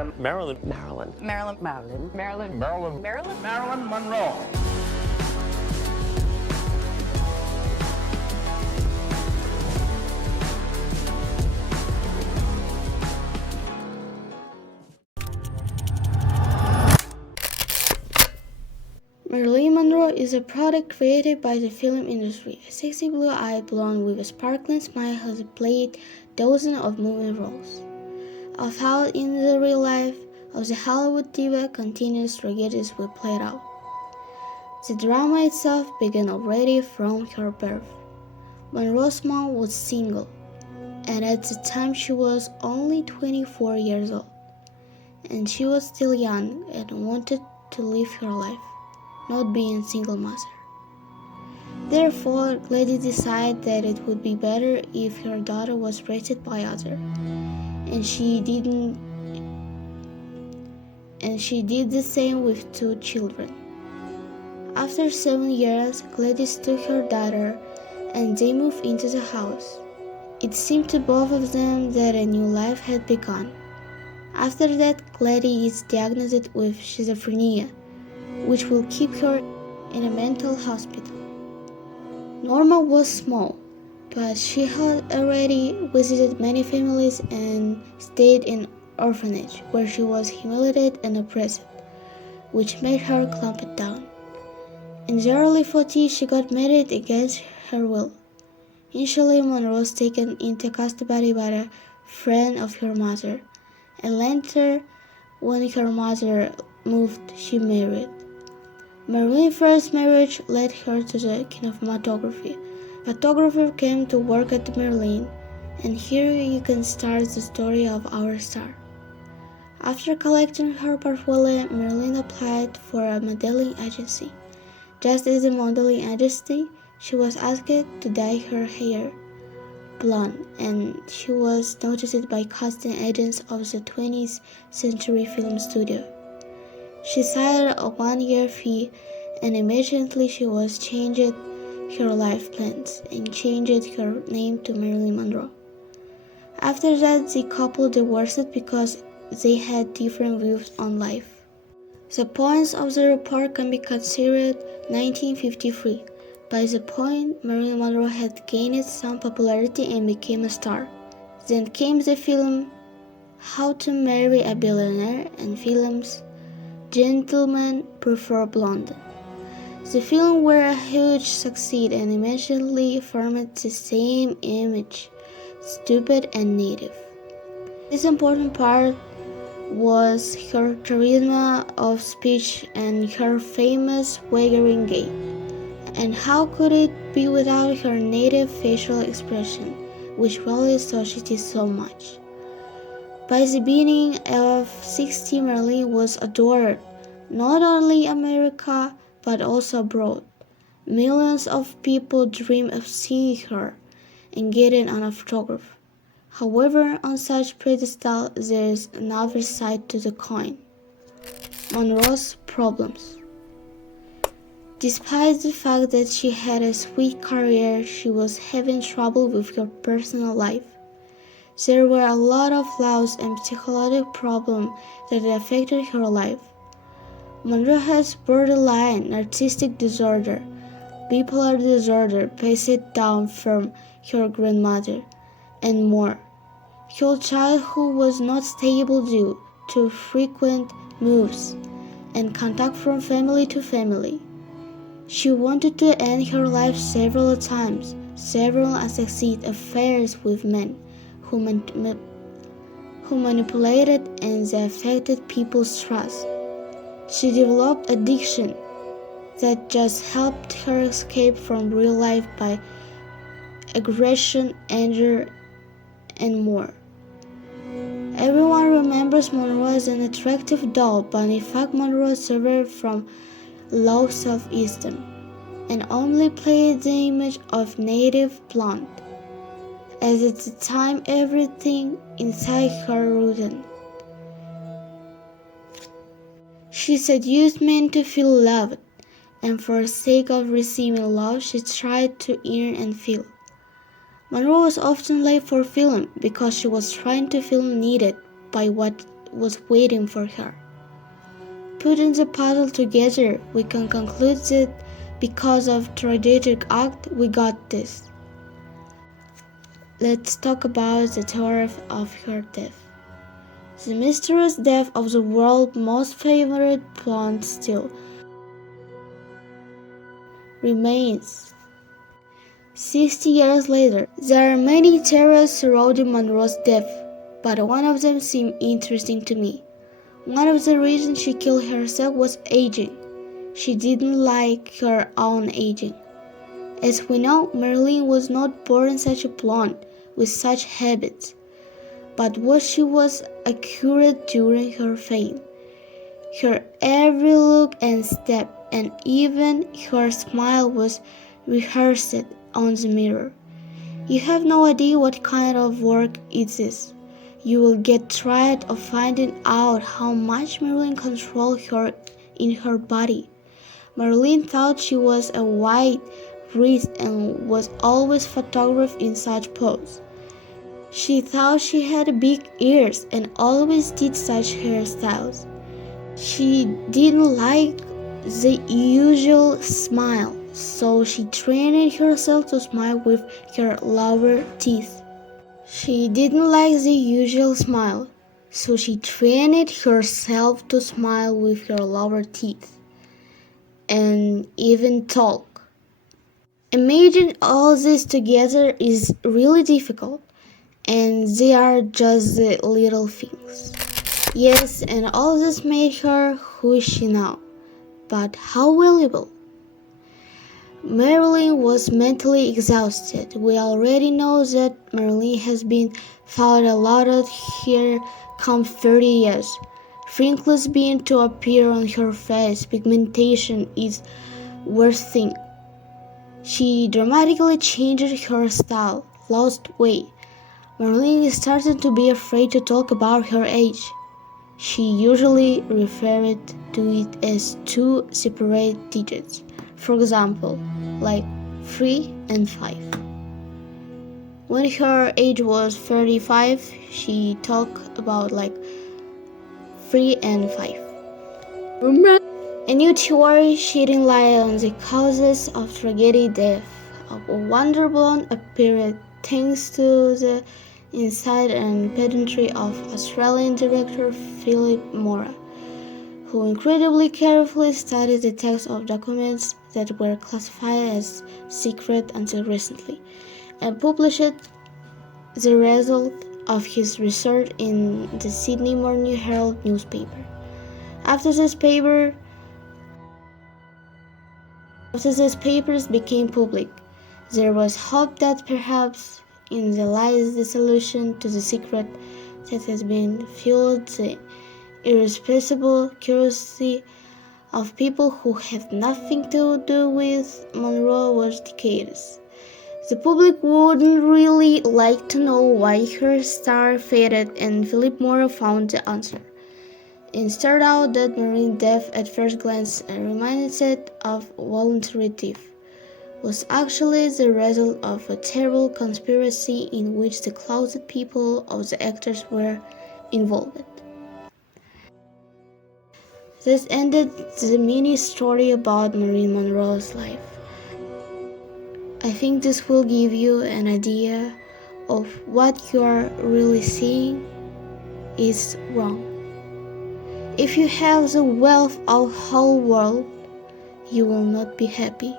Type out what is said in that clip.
Marilyn. Monroe. Marilyn Monroe is a product created by the film industry. A sexy blue-eyed blonde with a sparkling smile has played dozens of movie roles. Of how in the real life of the Hollywood diva continuous tragedies were played out. The drama itself began already from her birth. Monroe's mom was single, and at the time she was only 24 years old, and she was still young and wanted to live her life, not being a single mother. Therefore, Gladys decided that it would be better if her daughter was raised by others, and she did the same with 2 children. After 7 years, Gladys took her daughter and they moved into the house. It seemed to both of them that a new life had begun. After that, Gladys is diagnosed with schizophrenia, which will keep her in a mental hospital. Norma was small, but she had already visited many families and stayed in orphanage where she was humiliated and oppressed, which made her clamp it down. In the early 40s, she got married against her will. Initially, Monroe was taken into custody by a friend of her mother, and later, when her mother moved, she married. Marilyn's first marriage led her to the kinematography. A photographer came to work at Marilyn, and here you can start the story of our star. After collecting her portfolio, Marilyn applied for a modeling agency. Just as a modeling agency, she was asked to dye her hair blonde, and she was noticed by casting agents of the 20th Century Film Studio. She signed a 1-year fee, and immediately she was changed her life plans and changed her name to Marilyn Monroe. After that, the couple divorced because they had different views on life. The points of the report can be considered 1953. By the point, Marilyn Monroe had gained some popularity and became a star. Then came the film How to Marry a Billionaire and films Gentlemen Prefer Blonde. The films were a huge success and immediately formed the same image, stupid and native. This important part was her charisma of speech and her famous swaggering gait. And how could it be without her native facial expression, which values society so much? By the beginning of 60, Marilyn was adored, not only in America, but also abroad. Millions of people dream of seeing her and getting on a photograph. However, on such pedestal, there is another side to the coin. Monroe's problems. Despite the fact that she had a sweet career, she was having trouble with her personal life. There were a lot of flaws and psychological problems that affected her life. Monroe has borderline narcissistic disorder, bipolar disorder passed down from her grandmother, and more. Her childhood was not stable due to frequent moves and contact from family to family. She wanted to end her life several times, several unsuccessful affairs with men who manipulated and affected people's trust. She developed addiction that just helped her escape from real life by aggression, anger, and more. Everyone remembers Monroe as an attractive doll, but in fact Monroe suffered from low self-esteem and only played the image of native blonde, as at the time everything inside her rotten. She seduced men to feel loved, and for the sake of receiving love she tried to earn and feel. Monroe was often late for film because she was trying to feel needed by what was waiting for her. Putting the puzzle together, we can conclude that because of tragic act, we got this. Let's talk about the theory of her death. The mysterious death of the world's most favorite plant still remains. 60 years later, there are many theories surrounding Monroe's death, but one of them seemed interesting to me. One of the reasons she killed herself was aging. She didn't like her own aging. As we know, Marilyn was not born such a blonde, with such habits, but what she was accurate during her fame. Her every look and step, and even her smile was rehearsed on the mirror. You have no idea what kind of work it is. You will get tired of finding out how much Marilyn controlled her in her body. Marilyn thought she was a white wrist and was always photographed in such pose. She thought she had big ears and always did such hairstyles. She didn't like the usual smile, so she trained herself to smile with her lower teeth. She didn't like the usual smile, so she trained herself to smile with her lower teeth and even talk. Imagine all this together is really difficult, and they are just the little things. Yes, and all this made her who is she now, but how valuable? Marilyn was mentally exhausted. We already know that Marilyn has been thought a lot of here come 30 years. Wrinkles begin to appear on her face. Pigmentation is worst thing. She dramatically changed her style, lost weight. Marilyn started to be afraid to talk about her age. She usually referred to it as two separate digits. For example, like 3 and 5. When her age was 35, she talked about like 3 and 5. A new theory shedding light on the causes of tragic death of a wonder blonde appeared thanks to the insight and pedantry of Australian director Philip Morra, who incredibly carefully studied the text of documents that were classified as secret until recently, and published the result of his research in the Sydney Morning Herald newspaper. After these papers became public, there was hope that perhaps in the lies the solution to the secret that has been fueled the irrepressible curiosity of people who had nothing to do with Monroe was decades. The public wouldn't really like to know why her star faded, and Philip Morrow found the answer. It turned out that Marilyn's death at first glance reminded of voluntary death was actually the result of a terrible conspiracy in which the closet people of the actors were involved. This ended the mini story about Marilyn Monroe's life. I think this will give you an idea of what you are really seeing is wrong. If you have the wealth of the whole world, you will not be happy.